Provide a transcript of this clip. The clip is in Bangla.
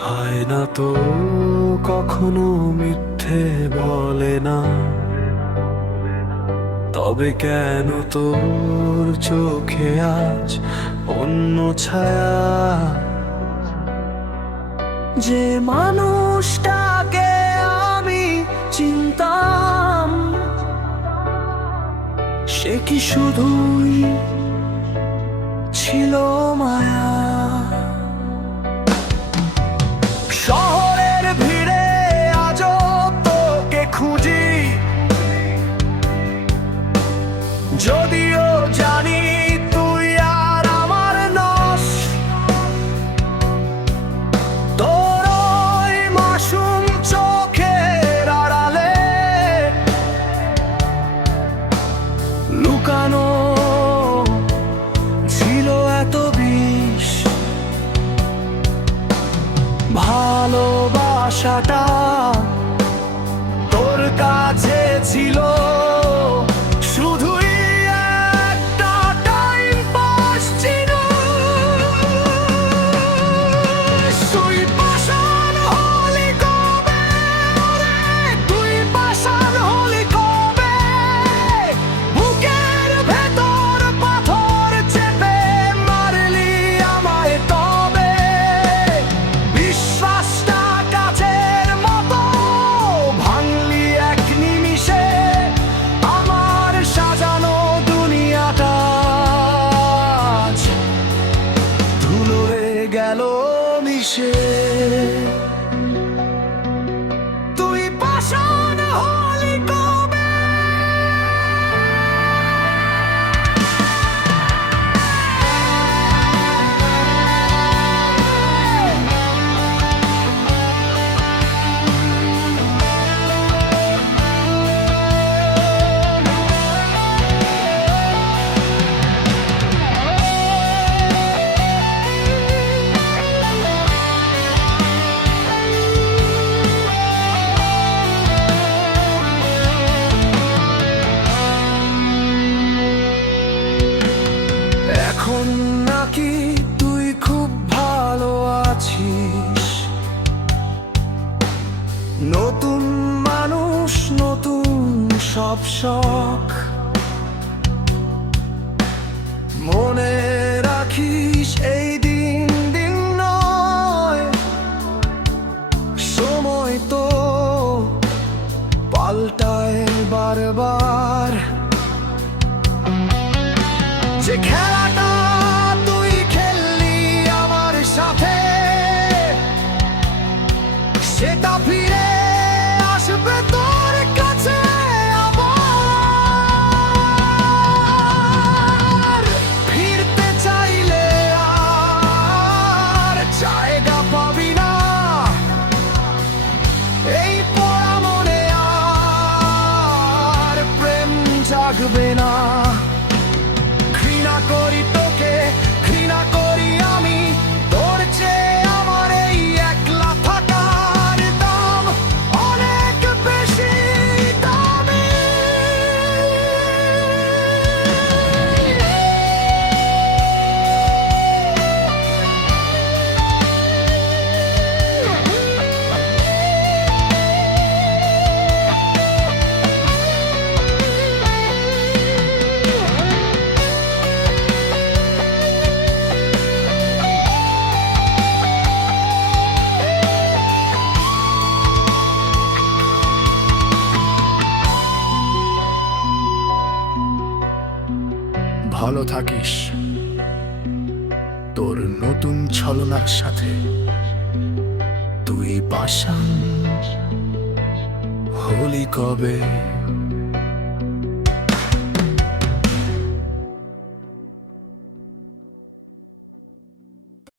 আয়না তো কখনো মিথ্যে বলে না, তবে কেন তোর চোখে আজ অন্য ছায়া? যে মানুষটাকে আমি চিনতাম, সে কি শুধুই ছিল মায়া? শহরের ভিড়ে আজও তোকে খুঁজি, যদিও জানি তুই আর আমার নস। তোর ওই মাসুম চোখের আড়ালে লুকানো ছিল এত বিষ। ভালোবাসাটা তোর কাছে ছিল শুধুই একটা টাইম পাস ছিল। তুই পাষাণ হলি কবে রে? তুই পাষাণ হলি কবে? বুকের ভেতর পাথর চেপে মারলি আমায় তবে। বিশ্বাসটা কাছের মতো ভাঙলি এক নিমিষে। আমার সাজানো দুনিয়াটা আজ ধুলোয় গেল মিশে। তুই পাষাণ হলি কবে? এখন নাকি তুই খুব ভালো আছিস? নতুন মানুষ, নতুন সব শখ। মনে রাখিস এই দিন দিন নয়, সময় তো পাল্টায় বারবার। যে খেলাটা তুই খেললি আমার সাথে, সেটা ফিরে আসবে তোর কাছে আবার। ফিরতে চাইলে আর জায়গা পাবি না, এই পোড়া মনে আর প্রেম জাগবে না। ঘৃণা করি তোকে, ঘৃণা করি আমি, তোর চেয়ে আমার এই একলা থাকার দাম অনেক বেশি দামি। ভালো থাকিস তোর নতুন ছলনার সাথে। তুই পাষাণ হলি কবে?